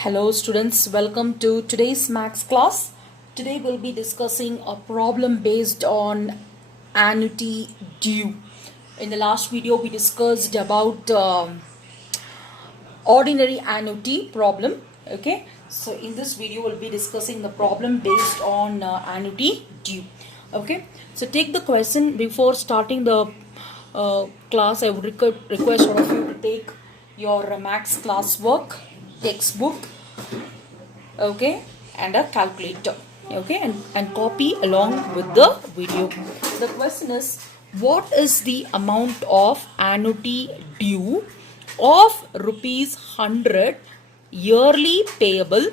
Hello students, welcome to today's maths class. Today we'll be discussing a problem based on annuity due. In the last video we discussed about ordinary annuity problem. Okay, so in this video we'll be discussing the problem based on annuity due. Okay, so take the question. Before starting the class, I would request all of you to take your maths class work, textbook, okay, and a calculator, okay, and copy along with the video. The question is, what is the amount of annuity due of ₹100 yearly payable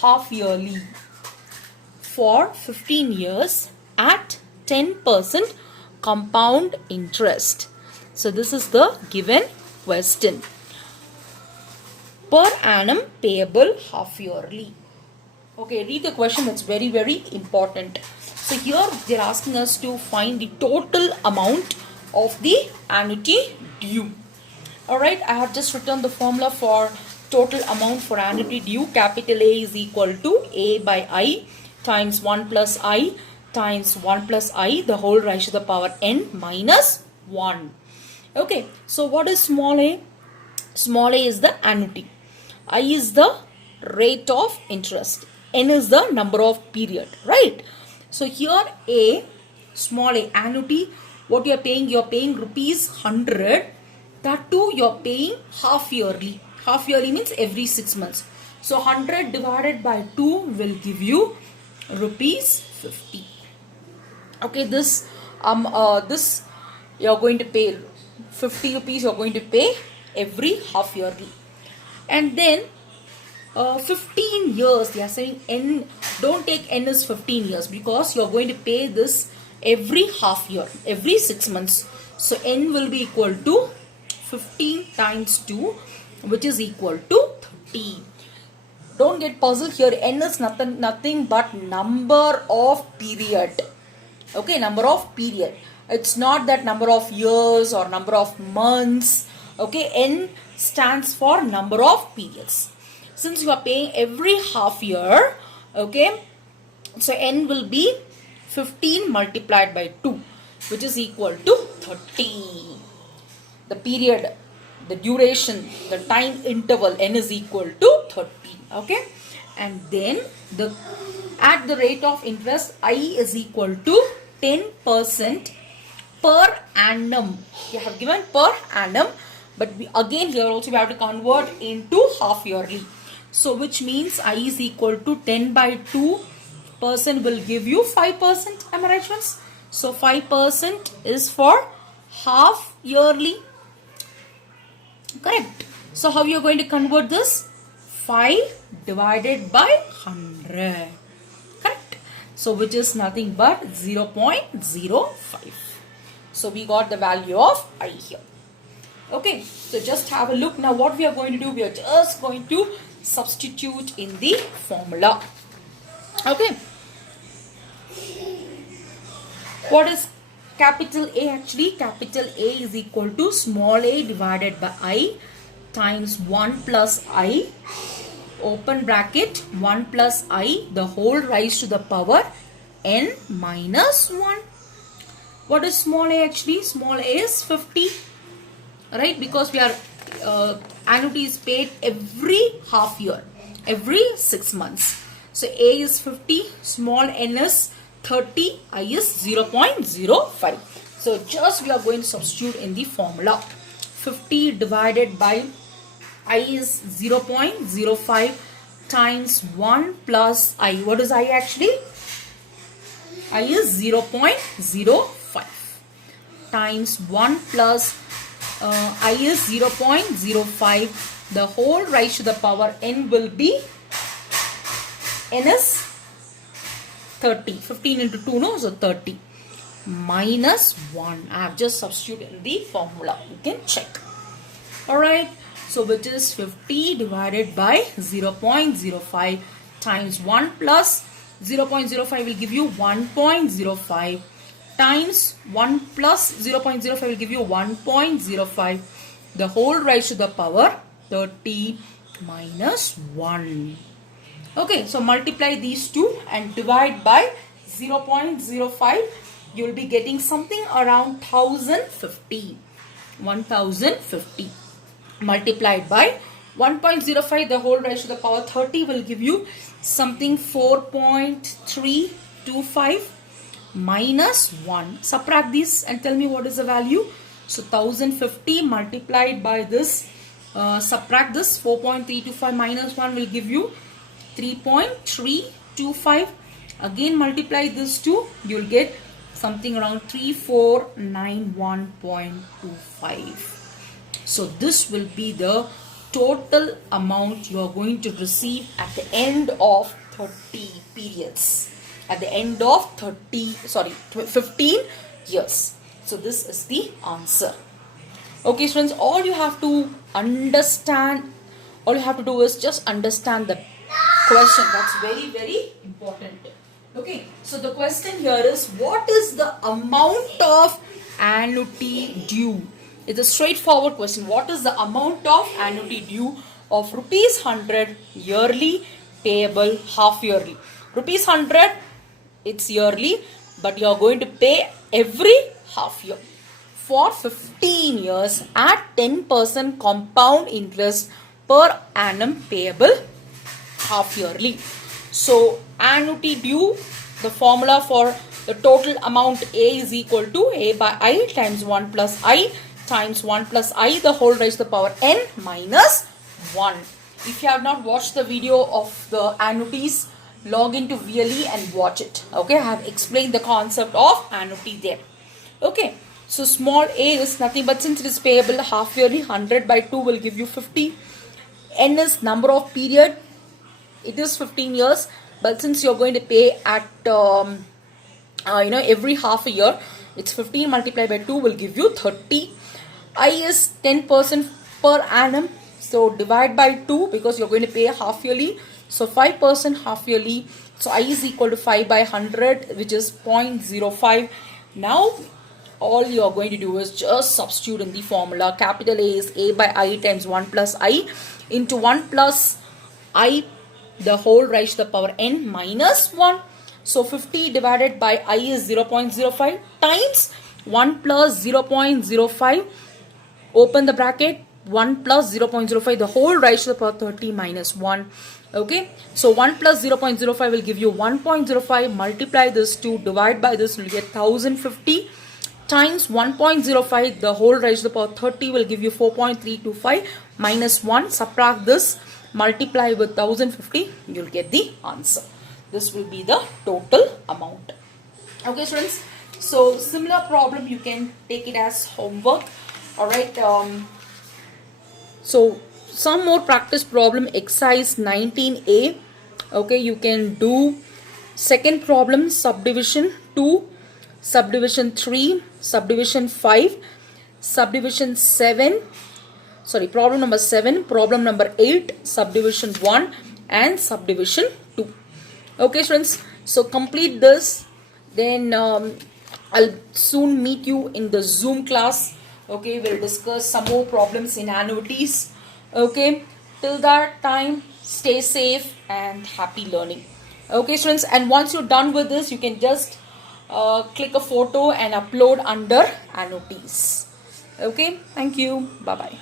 half yearly for 15 years at 10% compound interest? So this is the given question. Per annum payable half yearly. Okay, read the question. It's very important. So here they're asking us to find the total amount of the annuity due. Alright, I have just written the formula for total amount for annuity due. Capital A is equal to A by I times 1 plus I times 1 plus I, the whole raised to the power n minus 1. Okay, so what is small a? Small a is the annuity. I is the rate of interest. N is the number of period, right? So here A, small a, annuity, what you are paying ₹100. That too you are paying half yearly. Half yearly means every 6 months. So 100 divided by 2 will give you ₹50. Okay, this you are going to pay ₹50. You are going to pay every half yearly. And then 15 years, they are saying n, don't take n as 15 years because you are going to pay this every half year, every 6 months. So n will be equal to 15 times 2, which is equal to 30. Don't get puzzled here. N is nothing but number of period. Okay, number of period. It's not that number of years or number of months. Okay, n stands for number of periods. Since you are paying every half year, okay, so n will be 15 multiplied by 2, which is equal to 30. The period, the duration, the time interval, n is equal to 30. Okay, and then at the rate of interest, I is equal to 10% per annum. You have given per annum, but again here also we have to convert into half yearly. So which means I is equal to 10 by 2% will give you 5%. Am I right, friends? So 5% is for half yearly. Correct. So how you are going to convert this? 5 divided by 100. Correct. So which is nothing but 0.05. So we got the value of I here. Okay, so just have a look. Now what we are going to do, we are just going to substitute in the formula. Okay. What is capital A actually? Capital A is equal to small a divided by I times 1 plus I, open bracket, 1 plus I, the whole raised to the power n minus 1. What is small a actually? Small a is 50. Right, because we are annuity is paid every half year, every 6 months. So A is 50, small n is 30, I is 0.05. So just we are going to substitute in the formula. 50 divided by I is 0.05 times 1 plus I. What is I actually? I is 0.05 times 1 plus I is 0.05. The whole raised to the power n will be, n is 30. 15 into 2, no? So 30 minus 1. I have just substituted in the formula. You can check. Alright. So which is 50 divided by 0.05 times 1 plus 0.05 will give you 1.05. Times 1 plus 0.05 will give you 1.05. The whole raised to the power 30 minus 1. Okay, so multiply these two and divide by 0.05. You will be getting something around 1050. 1050 multiplied by 1.05, the whole raised to the power 30 will give you something 4.325 minus 1. Subtract this and tell me what is the value. So 1050 multiplied by this, subtract this, 4.325 minus 1 will give you 3.325. Again multiply this two, you will get something around 3491.25. So this will be the total amount you are going to receive at the end of 30 periods. At the end of 15 years. So this is the answer. Okay students, all you have to understand, all you have to do is just understand the question. That's very, very important. Okay, so the question here is, what is the amount of annuity due? It's a straightforward question. What is the amount of annuity due of rupees 100 yearly payable half yearly? Rupees 100, it's yearly, but you are going to pay every half year for 15 years at 10% compound interest per annum payable half yearly. So annuity due, the formula for the total amount A is equal to A by I times 1 plus I times 1 plus I, the whole raised to the power n minus 1. If you have not watched the video of the annuities, log into VLE and watch it. Okay, I have explained the concept of annuity there. Okay, so small a is nothing but, since it is payable half yearly, 100 by 2 will give you 50. N is number of period. It is 15 years, but since you're going to pay at every half a year, it's 15 multiplied by 2 will give you 30. I is 10% per annum, so divide by 2 because you're going to pay half yearly. So 5% half yearly. So I is equal to 5 by 100, which is 0.05. Now all you are going to do is just substitute in the formula. Capital A is A by I times 1 plus I into 1 plus I, the whole raised to the power n minus 1. So 50 divided by I is 0.05 times 1 plus 0.05, open the bracket, 1 plus 0.05, the whole raised to the power 30 minus 1. Okay, so 1 plus 0.05 will give you 1.05. Multiply this to divide by this, will get 1050 times 1.05, the whole raised to the power 30 will give you 4.325 minus 1. Subtract this, multiply with 1050, you'll get the answer. This will be the total amount. Okay students, so similar problem you can take it as homework. Alright, so some more practice problem, exercise 19a. Okay, you can do second problem, subdivision 2, subdivision 3, subdivision 5, subdivision 7, sorry, problem number 7, problem number 8, subdivision 1 and subdivision 2. Okay students, so complete this, then I'll soon meet you in the Zoom class. Okay, we'll discuss some more problems in annuities. Okay, till that time, stay safe and happy learning. Okay students, and once you're done with this, you can just click a photo and upload under annuities. Okay, thank you. Bye bye.